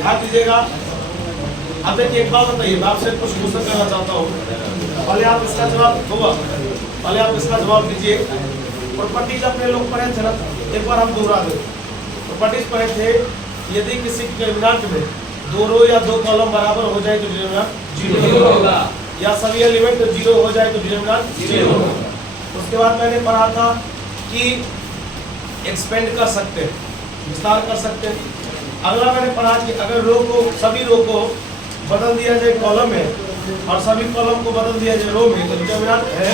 ध्यान दीजिएगा। अब देखिए एक बात बताइए, मैं आपसे कुछ क्वेश्चन करना चाहता हूँ, पहले आप इसका जवाब होगा, पहले आप इसका जवाब दीजिए। प्रॉपर्टीज अपने लोग पढ़े थे ना, एक बार हम दोहरा दें। प्रॉपर्टीज पढ़े थे, यदि किसी डिटरमिनेंट में दो रो या दो कॉलम बराबर हो जाए तो डिटरमिनेंट जीरो होगा, या सभी एलिमेंट जीरो हो जाए तो डिटरमिनेंट जीरो होगा। उसके बाद मैंने पढ़ा था कि एक्सपेंड कर सकते हैं, विस्तार कर सकते हैं। अगला मैंने पढ़ा कि अगर रो को, सभी रो को बदल दिया जाए कॉलम में और सभी कॉलम को बदल दिया जाए रो में तो डिटरमिनेंट है,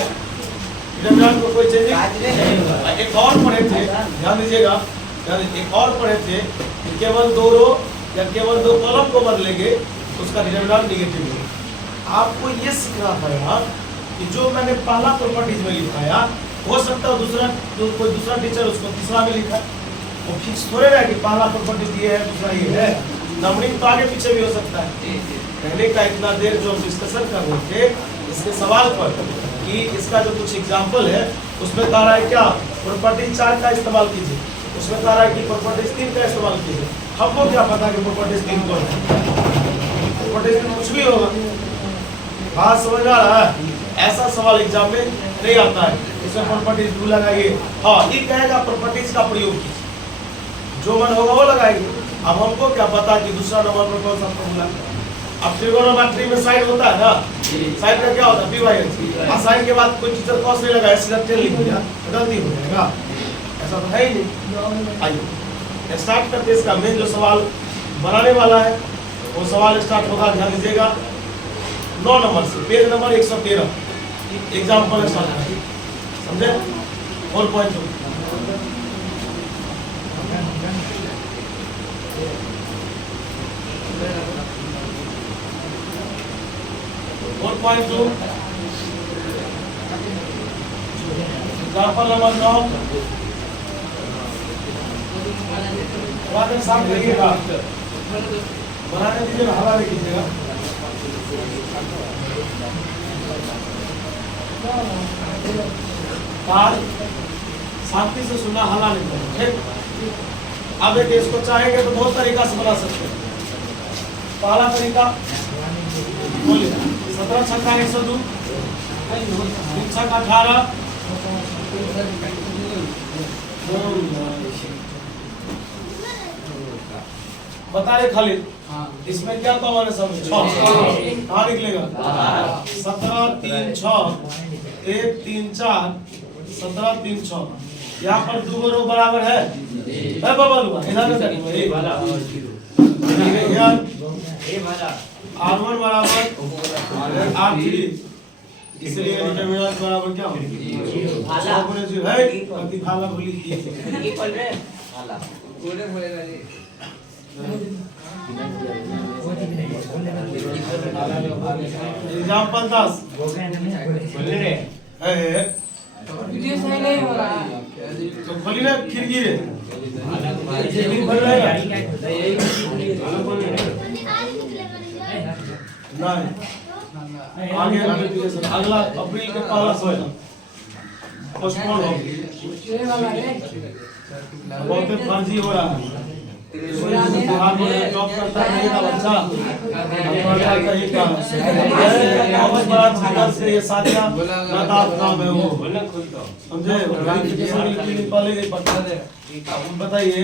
डिटरमिनेंट को कोई चेंज नहीं होगा। एक और पढ़े थे, ध्यान दीजिएगा, एक और पढ़े थे कि केवल दो रो या केवल दो कॉलम को बदलेंगे उसका डिटरमिनेंट नेगेटिव है। आपको ये सीखना पड़ेगा कि जो मैंने पहला प्रॉपर्टीज में लिखाया, हो सकता है दूसरा कोई दूसरा टीचर उसको तीसरा में लिखा, वो फिक्स थोड़े रहा कि पहला प्रॉपर्टी ये है दूसरा ये है, नंबरिंग तो आगे पीछे भी हो सकता है। कहने का इतना देर जो हम डिस्कशन कर रहे थे इसके सवाल पर कि इसका जो कुछ एग्जाम्पल है उसमें कह रहा है क्या प्रॉपर्टी 4 का इस्तेमाल कीजिए, उसमें कह रहा है कि प्रॉपर्टी 3 का इस्तेमाल कीजिए। हमको क्या पता कि प्रॉपर्टी 3 कौन है, प्रॉपर्टी 3 कुछ भी होगा। बात समझ आ रहा है? ऐसा सवाल एग्जाम में नहीं आता है, इसमें प्रॉपर्टीज 2 लगाइए। हाँ, ये कहेगा प्रॉपर्टीज का प्रयोग कीजिए, जो मन होगा वो लगाएंगे। अब हमको क्या पता कि दूसरा नंबर पर कौन सा फॉर्मूला। अब ट्रिगोनोमेट्री में साइन होता है ना, साइन का क्या होता है पी/एच, और साइन के बाद कोई टीचर कॉस नहीं लगाया, सीधा टेन लिख दिया, गलती हो जाएगा, ऐसा तो है ही नहीं। आइए स्टार्ट करते हैं। इसका मेन जो सवाल बनाने वाला है वो सवाल स्टार्ट होगा, ध्यान दीजिएगा, 9 नंबर से, पेज नंबर 113, एग्जाम्पल स्टार्ट करें, समझे? 4.2 4.2 एग्जाम्पल नंबर 9। साथ लगिएगा, बनाने दीजिएगा, हवा कीजिएगा। शांति से सुनना, हल्ला नहीं करना, ठीक? अब देखिए, इसको चाहेंगे तो बहुत तरीका से बना सकते हैं। पहला तरीका बोलिए, 17 छक्का 102, 3 छक्का 18, बता रहे खालिद, इसमें क्या तो हमारे सब 6 कहाँ निकलेगा? 17 3 6 1 3 4 17 3 6। यहाँ पर 2 रो बराबर है बाबा लुआ, इधर में करेंगे R1 बराबर R3, इसलिए डिटरमिनेंट बराबर क्या होगा? भाला बोले जी है, बाकी भाला बोली ये बोल रहे भाला बोले बोलेगा जी। एग्जांपल 10 बोलने रे है, वीडियो सही नहीं हो रहा तो खोली ना खिड़की रे, खोल रहेगा नहीं। आगे अगला अप्रैल के पहला सोया पोस्टपोन हो, बहुत फर्जी हो रहा है। जॉब करता है बच्चा, बहुत बड़ा छात्र से ये साथिया नादाब काम है वो, समझे? बताइए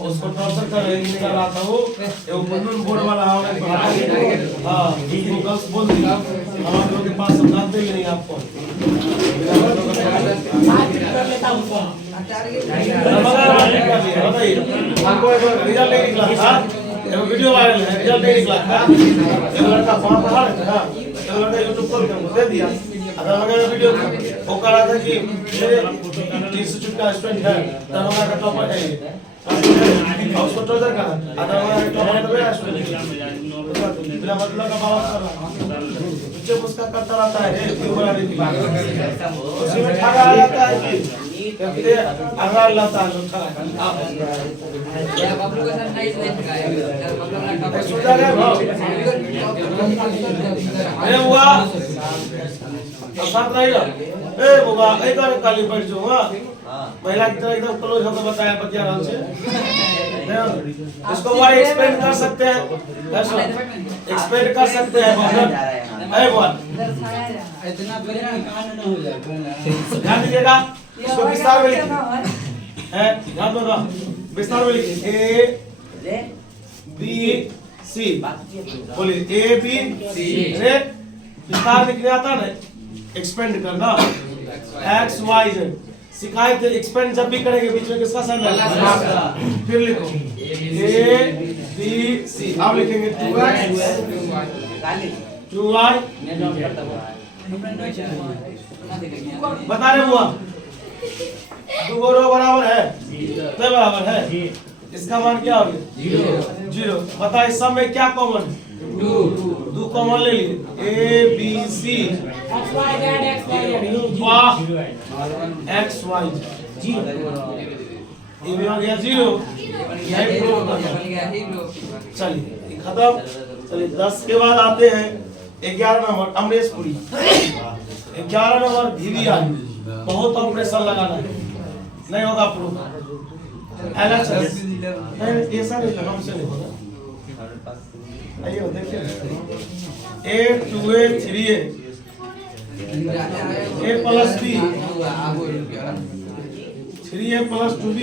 उसको ट्रांसफर कर रहे हैं, निकाल रहा था वो एक बोर्ड वाला है, हाँ गर्ल्स बोल दी, हमारे लोग के पास समझाते भी नहीं आपको। बताइए आपको रिजल्ट नहीं निकला था, वीडियो वायरल है, रिजल्ट नहीं निकला था, एक लड़का फॉर्म भरा रहा था, एक लड़का यूट्यूब पर दे दिया, अगर वीडियो वो कह रहा था कि मेरे इंस्टीट्यूट का स्टूडेंट है, दरभंगा का टॉपर है, उसको ट्रोजर का दरभंगा का टॉपर तो मेरा स्टूडेंट है, बिना मतलब का बात कर रहा है, बच्चे उसका करता रहता है, क्यों बना नहीं दिया, उसी में ठगा आ जाता है कि कहते अगर लाता है लोग ठगा या बाबू का सर नहीं ठगाया सोचा गया अरे हुआ तो साथ रहेगा ए बुआ एक और काली पर जो हुआ महिला की तरह एकदम क्लोज होकर बताया बतिया राम से इसको वाई एक्सपेंड कर सकते हैं, एक्सपेंड कर सकते हैं इतना बड़े कान न हो जाए। ध्यान दीजिएगा, इसको विस्तार में लिखिए, ध्यान दो ना, विस्तार में लिखिए ए बी सी, बोलिए ए बी सी। अरे विस्तार लिखने आता ना, एक्सपेंड करना, एक्स वाई जेड सिखाए थे। एक्सपेंड जब भी करेंगे बीच में किसका साइन लगेगा, फिर लिखो ए बी सी। अब लिखेंगे 2x 2y, बता रहे हुआ 2 रो बराबर है, तो बराबर है, इसका मान क्या हो गया 0। बता इस सब में क्या कॉमन है, 2 कॉमन ले लिए, A B C X Y Z, ये भी हो गया 0, यही प्रूव करना। चलिए खत्म। चलिए 10 के बाद आते हैं 11 नंबर अमरीश पुरी। 11 नंबर धीमी आदमी, बहुत ऑपरेशन लगाना है, नहीं होगा प्रूफ। एलएचएस नहीं, ऐसा नहीं लगा, हमसे नहीं होगा। आइए देखिए, ए 2a 3a a plus b 3a plus 2b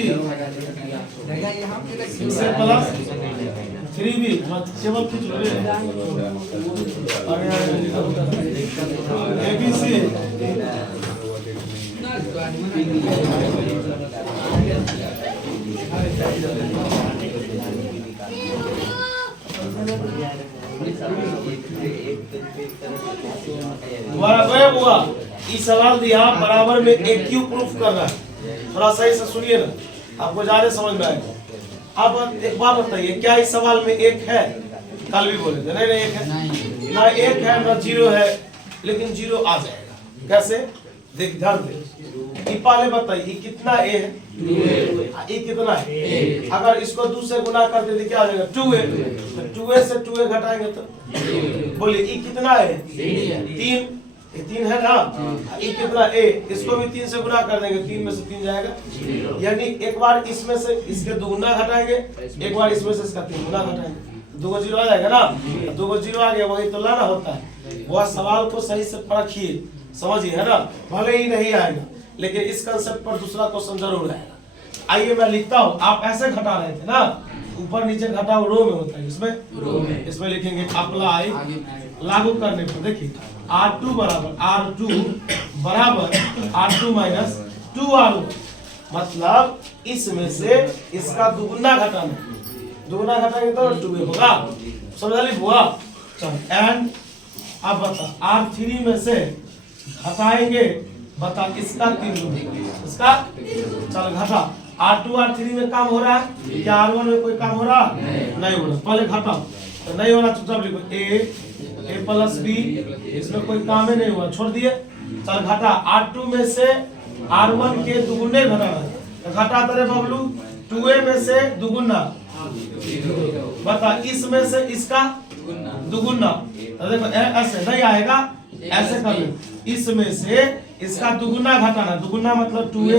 6a plus 3b, केवल कुछ लो ABC तुम्हारा हुआ। इस सवाल दिया बराबर में एक क्यू प्रूफ करना है, थोड़ा सही से सुनिए ना, आपको ज्यादा समझ में आएगा। अब एक बात बताइए, क्या इस सवाल में एक है? कल भी बोले थे नहीं एक है, ना एक है ना 0 है, लेकिन 0 आ जाएगा। कैसे देख, ध्यान दे, पहले बताइए कितना ए है, ए कितना है? अगर इसको 2 से गुना कर देते क्या आ जाएगा 2a, 2a से 2a घटाएंगे तो बोलिए ई कितना है 3, 3 है ना। ई कितना ए, इसको भी 3 से गुना कर देंगे, 3 में से 3 जाएगा, यानी एक बार इसमें से इसके दुगुना घटाएंगे, एक बार इसमें से इसका 3 गुना घटाएंगे, 2 0 आ जाएगा ना। 2 0 आ गया, वही तो लाना होता है। वह सवाल को सही से परखिए, समझिए, है ना। भले ही नहीं आएगा, लेकिन इस कंसेप्ट पर दूसरा क्वेश्चन जरूर आएगा। आइए मैं लिखता हूँ, आप ऐसे घटा रहे थे ना, ऊपर नीचे घटाओ रो में होता है, इसमें लिखेंगे अप्लाई, लागू करने पर। देखिए R2 बराबर R2 बराबर R2 माइनस 2R1, मतलब इसमें से इसका दुगुना घटाना, दुगुना घटाएंगे तो 2a होगा, समझ ली बुआ। चल एंड अब बता R3 में से घटाएंगे, बता इसका 3 इसका, चल घटा। R2 R3 में काम हो रहा है क्या, R1 में कोई काम हो रहा नहीं हो रहा, पहले घटाओ, तो नहीं हो रहा चुपचाप लिखो a प्लस b, इसमें कोई काम ही नहीं हुआ, छोड़ दिए। चल घटा, R2 में से R1 के दुगुने घटाना, तो घटा तेरे बबलू 2a में से दुगुना, बता इसमें से इसका दुगुना, तो देखो ऐसे नहीं आएगा, ऐसे कर ले, इसमें से इसका दुगुना घटाना, दुगुना मतलब 2a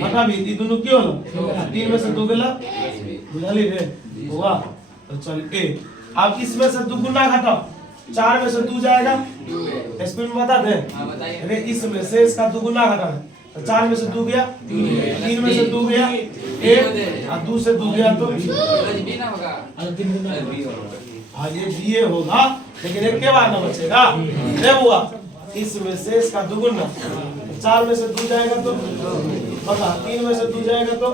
घटा भी, ये दोनों क्यों होला, 3 में से 2 गेला, बुझाली रे हुआ। तो चल ए, अब इसमें से दुगुना घटाओ, 4 में से 2 जाएगा, स्पीड में बता दे, अरे इसमें से इसका दुगुना घटाना, तो 4 में से 2 गया, 3 में से 2 गया 1, और 2 से 2 गया तो हाँ ये बीए होगा, लेकिन एक के बाद ना बचेगा, नहीं हुआ। इसमें से इसका दुगुना, 4 में से 2 जाएगा तो बता, 3 में से 2 जाएगा तो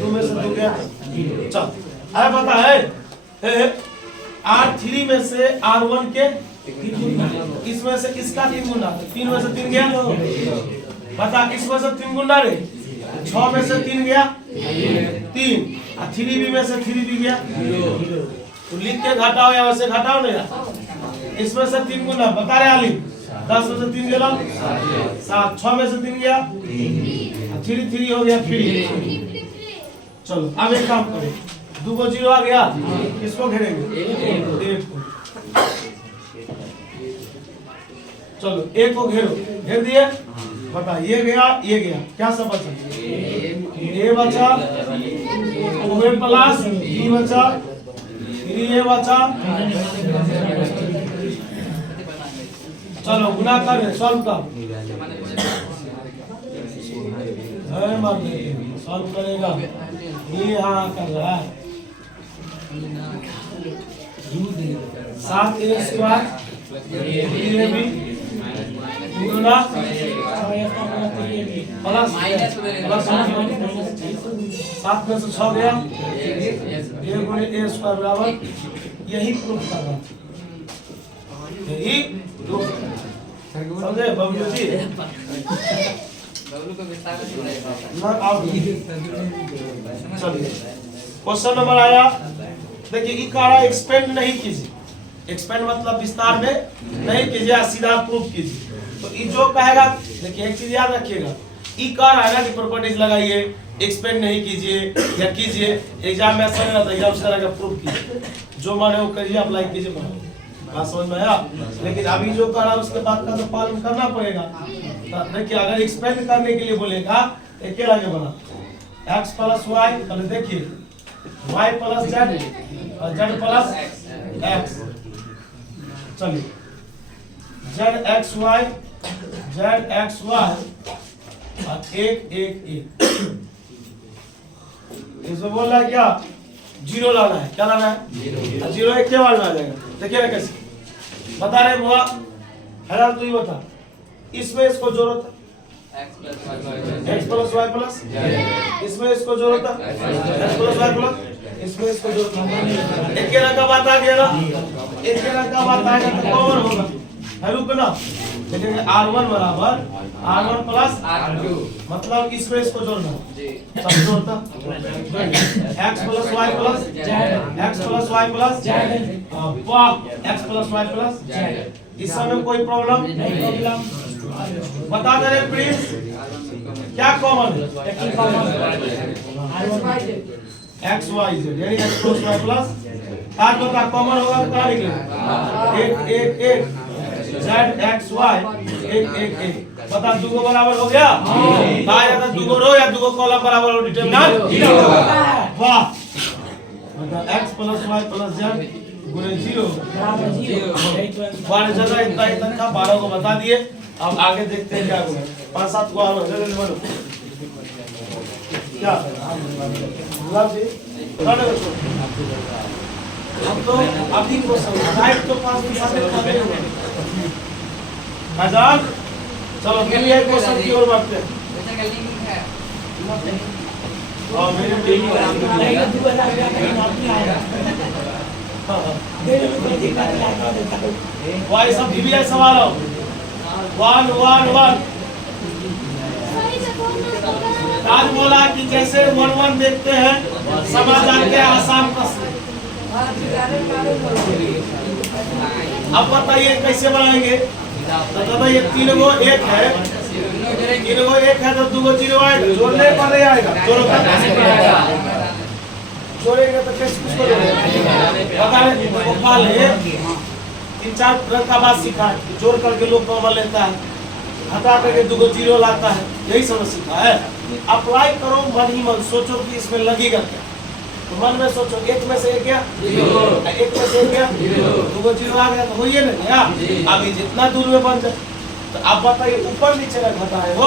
2 में से 2 गया, चल अरे पता है R3 में से R1 के इसमें से इसका 3 गुना, 3 में से 3 गया, बता इसमें से 3 गुना रे, 6 में से 3 गया 3, और 3b में से 3b गया, तो लिख के घटाओ या वैसे घटाओ ना यार। इसमें से 3 गुना बता रहे आलिम, 10 में से 3 गया 7, 6 में से 3 गया 3 हो गया 3। चलो अब एक काम करो, 2 को 0 आ गया, किसको घेरेंगे 1 को, चलो 1 को घेरो, घेर दिए, बता ये गया क्या सब बचा, ये बचा 2a प्लस b बचा 3a बचा। चलो गुना कर सॉल्व कर। अरे मार दे सॉल्व करेगा ये हाँ कर रहा है 7a स्क्वायर b गुना प्लस 7 में से 6 गया a गुणे a स्क्वायर बराबर यही प्रूफ कर रहा यही प्रूफ समझे बबलू जी ना आप चलिए क्वेश्चन नंबर आया देखिए ई कारा एक्सपेंड नहीं कीजिए एक्सपेंड मतलब विस्तार में नहीं कीजिए सीधा प्रूफ कीजिए तो ई जो कहेगा देखिए एक चीज याद रखिएगा ई कार आएगा कि प्रॉपर्टीज लगाइए एक्सपेंड नहीं कीजिए या कीजिए एग्जाम में ऐसा नहीं रहता एग्जाम से लगा प्रूफ कीजिए जो माने वो करिए अप्लाई कीजिए बात समझ में आया लेकिन अभी जो कर रहा है उसके बाद का तो पालन करना पड़ेगा देखिए अगर एक्सपेंड करने के लिए बोलेगा एक के आगे बना x प्लस y पहले देखिए y प्लस z और z प्लस x चलिए z x y और 1 1 1 इसमें बोल रहा है क्या जीरो लाना है क्या लाना है जीरो एक के बाद में आ जाएगा देखिए ना कैसे बता रहे बुआ हैरान तू ही बता इसमें इसको जोड़ो था x प्लस y प्लस इसमें इसको जोड़ो था x प्लस y प्लस इसमें इसको जोड़ो था एक के रंग का बात आ गया ना एक के रंग का बात आएगा तो कौन होगा है रुकना देखिए r1 बराबर r1 प्लस r2 मतलब इसमें इसको जोड़ना जी सब जोड़ता x plus y plus z वाह x plus y plus z इस समय कोई प्रॉब्लम नहीं प्रॉब्लम बता दे रहे प्लीज क्या कॉमन है x y z यानी x प्लस y प्लस आज तो का कॉमन होगा क्या निकलेगा 1 1 1 z x y 1 1 1 बता दुगो बराबर हो गया कहा जाता दुगो रो या दुगो कॉलम बराबर हो डिटरमिनेंट वाह बता x plus y plus z गुणे 0 बराबर 0 बार जगह इतना का 12 को बता दिए अब आगे देखते हैं क्या होगा 5 7 को और जल्दी बोलो क्या गुलाब जी पढ़ो हम तो अभी को टाइप तो 5 के साथ कर रहे हैं आजाद चलो चलिए क्वेश्चन की ओर बढ़ते हैं और मेरे टीम वाई सब भी सवाल हो 1 1 1 आज बोला कि जैसे 1 1 देखते हैं समझ आते हैं आसान प्रश्न अब बताइए कैसे बनाएंगे तो ये तीन गो एक है तो दो गो जीरो आएगा जोड़ने पर नहीं आएगा जोड़ेंगे तो कैसे कुछ करोगे बता रहे पहले 3 4 रंग का बात सीखा है जोड़ करके लोग कॉमन लेता है हटा करके दो गो जीरो लाता है यही समझ सीखा है अप्लाई करो मन ही मन सोचो कि इसमें लगेगा क्या तो मन में सोचो एक में से एक गया एक में से एक गया दो गो जीरो आ गया तो होइए ना क्या अभी जितना दूर में बन जाए तो आप बताइए ऊपर नीचे में घटाए हो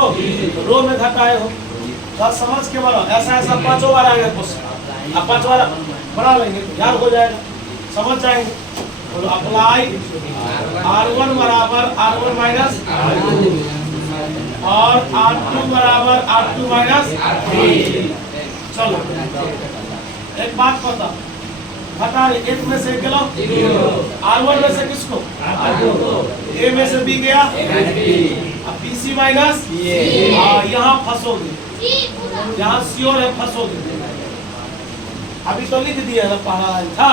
तो रो में घटाए हो तो समझ के बनाओ ऐसा ऐसा 5 बार आएगा क्वेश्चन आप 5 बार बना लेंगे तो याद हो जाएगा समझ जाएंगे बोलो अप्लाई r1 बराबर r1 माइनस और r2 बराबर r2 माइनस चलो एक बात पता घटा एक में से गया r1 में से किसको a में से b गया अब bc माइनस यहाँ फंसोगे यहाँ श्योर है फंसोगे अभी तो लिख दिया ना पढ़ा था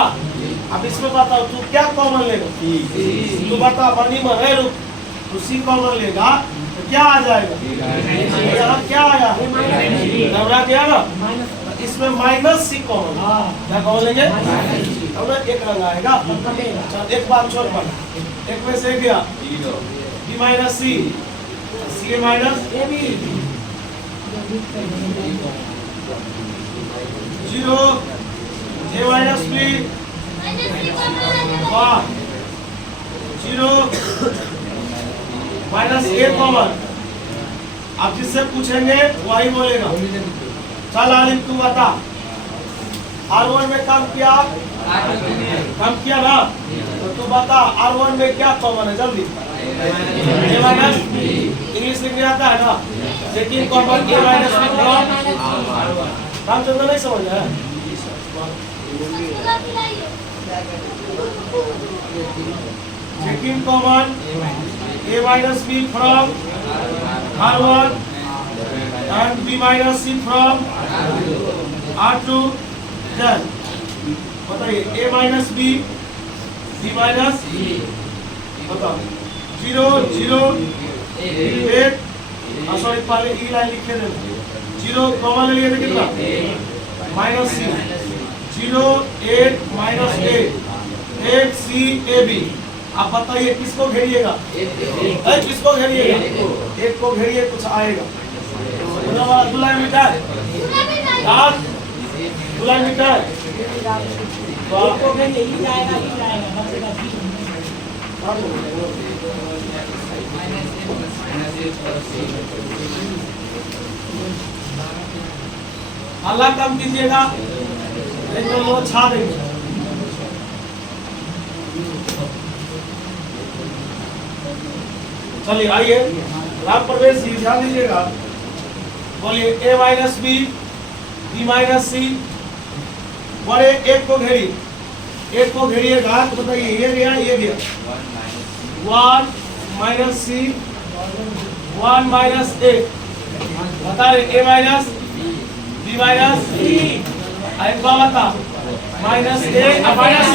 अब इसमें बताओ तू क्या कॉमन लेगा तू बता बनी में है रुक तू सी कॉमन लेगा तो क्या आ जाएगा यहाँ क्या आया घबरा गया ना इसमें माइनस सी कॉमन क्या कॉमन लेंगे अब एक रंग आएगा एक बात छोड़ पड़ा एक में से गया B minus C C minus A B 0 a minus b 1 0 minus a common. आप जिससे पूछेंगे वही बोलेगा। चल आलिम तू बता, R1 में कम किया ना, तो तू बता R1 में क्या कॉमन है जल्दी। a माइनस इंग्लिश लिखने आता है ना, लेकिन कॉमन a माइनस में काम चलता नहीं समझ है। Taking common a minus b from R1 and b minus c from R2, then बताइए a minus b minus बताओ 0 0 8 सॉरी पहले e लाइन लिखे थे 0 कॉमन ले लिए थे कितना minus c 0 8 minus a 8 c a b। आप बताइए किसको घेरिएगा, किसको घेरिएगा, एक को घेरिए कुछ आएगा। दुलाई मिटाए दुलाई मिटाए अल्लाह कम कीजिएगा नहीं तो वो छा देंगे। चलिए आइए राम प्रवेश जी ध्यान दीजिएगा, बोलिए a minus B B minus C बड़े एक को घेरी, एक को घेरिएगा तो बताइए ये गया 1 माइनस सी 1 माइनस ए बता रहे a माइनस बी माइनस सी एक बार बता माइनस ए माइनस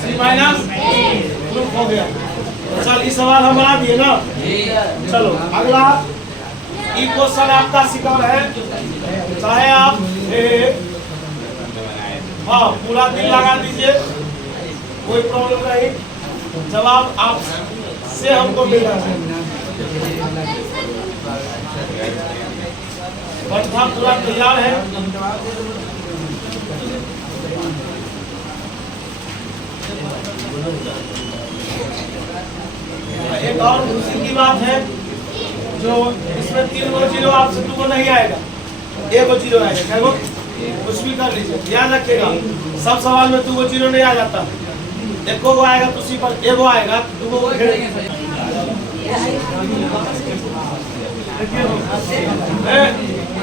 सी माइनस प्रूफ हो गया। चल इस सवाल हम बना दिए ना। चलो अगला ई क्वेश्चन आपका शिकार है, चाहे आप हाँ पूरा दिन लगा दीजिए कोई प्रॉब्लम नहीं, जवाब आप से हमको मिलना चाहिए। बच्चा पूरा तैयार है। एक और खुशी की बात है, जो इसमें 3 गो जीरो आपसे 2 गो नहीं आएगा, 1 गो जीरो आएगा। क्या गो कुछ भी कर लीजिए, याद रखिएगा सब सवाल में 2 गो जीरो नहीं आ जाता, 1 गो आएगा तो उसी पर 1 गो आएगा 2 गो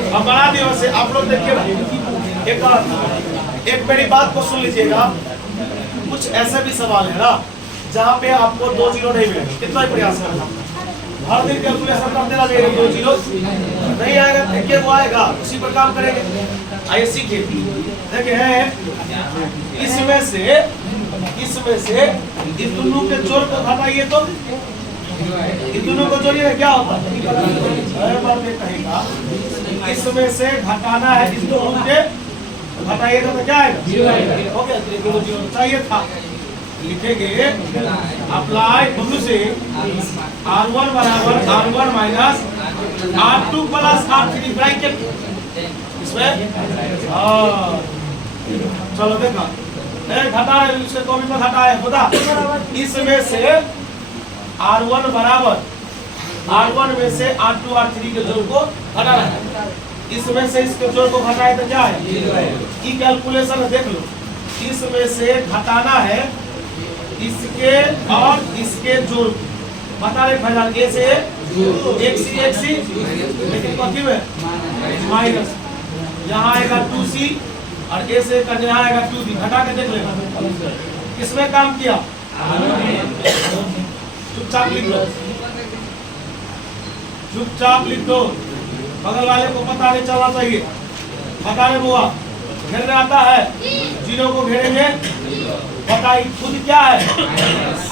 अब बना दिए। वैसे आप लोग देखिए ना, एक मेरी बात को सुन लीजिएगा, कुछ ऐसे भी सवाल है ना जहाँ पे आपको 2 जीरो नहीं मिलेगा, कितना ही प्रयास करना, हर दिन कैलकुलेशन करते रहिएगा, 2 जीरो नहीं आएगा, देखिए वो आएगा, उसी पर काम करेंगे। आइए सीखिए, देखिए इसमें से इस दोनों के जोड़ को घटाइए तो इन दोनों को जोड़िए क्या होता है, इसमें से घटाना है, इस दोनों के घटाइएगा तो क्या आएगा, हो गया 2 जीरो चाहिए था। लिखेंगे अप्लाई दोनों से R1 बराबर R1 minus R2 plus R3 bracket इसमें चलो देखा घटा है, इससे कॉपी पर घटा है बता, इसमें से R1 बराबर R1 में से R2 R3 के जोड़ को घटाना है, इसमें से इसके जोड़ को घटाए तो क्या है, ई कैलकुलेशन देख लो, इसमें से घटाना है इसके और इसके जोड़, बता रहे भैया ए से एक सी लेकिन कथी में माइनस, यहाँ आएगा 2c और ए से कर यहाँ आएगा 2d, घटा के देख लेना किसमें काम किया, चुपचाप लिख दो, चुपचाप लिख दो, बगल वाले को पता नहीं चलना चाहिए। बता रहे बुआ घेरने आता है, जीरो को घेरेंगे, बताइए खुद क्या है,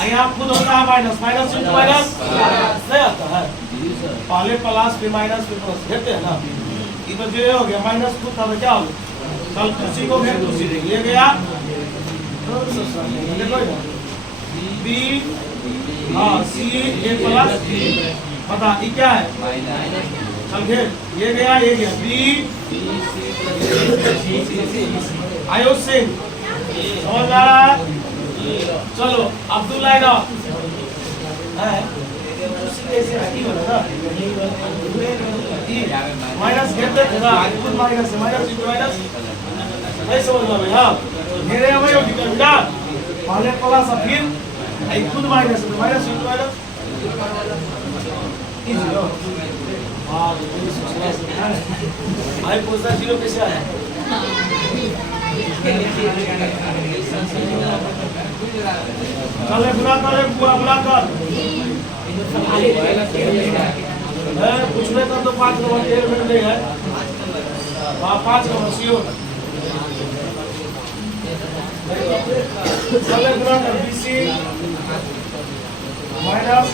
यहाँ खुद होता है माइनस, माइनस इंटू माइनस नहीं आता है, पहले प्लस फिर माइनस फिर प्लस घेरते हैं ना, ये तो जीरो हो गया, माइनस खुद था तो क्या हो, कल कुर्सी को घेर कुर्सी ले गया, बी हाँ सी ए प्लस बता ये क्या है समझे? ये गया बी आयुष सिंह, समझ में आ रहा है? चलो अब्दुल लाइना है माइनस घेरते थे ना, खुद माइनस है, माइनस इंटू माइनस नहीं समझ में हाँ घेरे हमें यो बेटा पहले प्लस फिर आई खुद माइनस है, माइनस इंटू माइनस इजी हो। हाँ भाई पूछना जीरो कैसे आया? चले बुरा कर कुछ में तो 5 नंबर 1 मिनट नहीं है 5 नंबर सीओ चले बुरा कर BC minus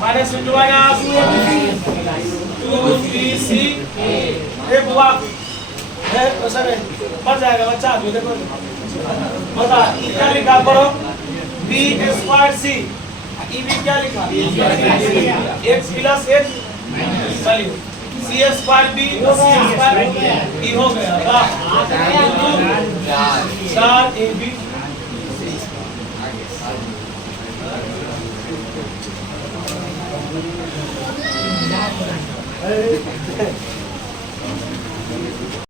minus into minus 2bc ये बुआ है ऐसा नहीं बच जाएगा बच्चा जो देखो बता क्या लिखा पढ़ो b square c e b क्या लिखा x प्लस x चलिए c square b c square e हो गया वाह 4 ab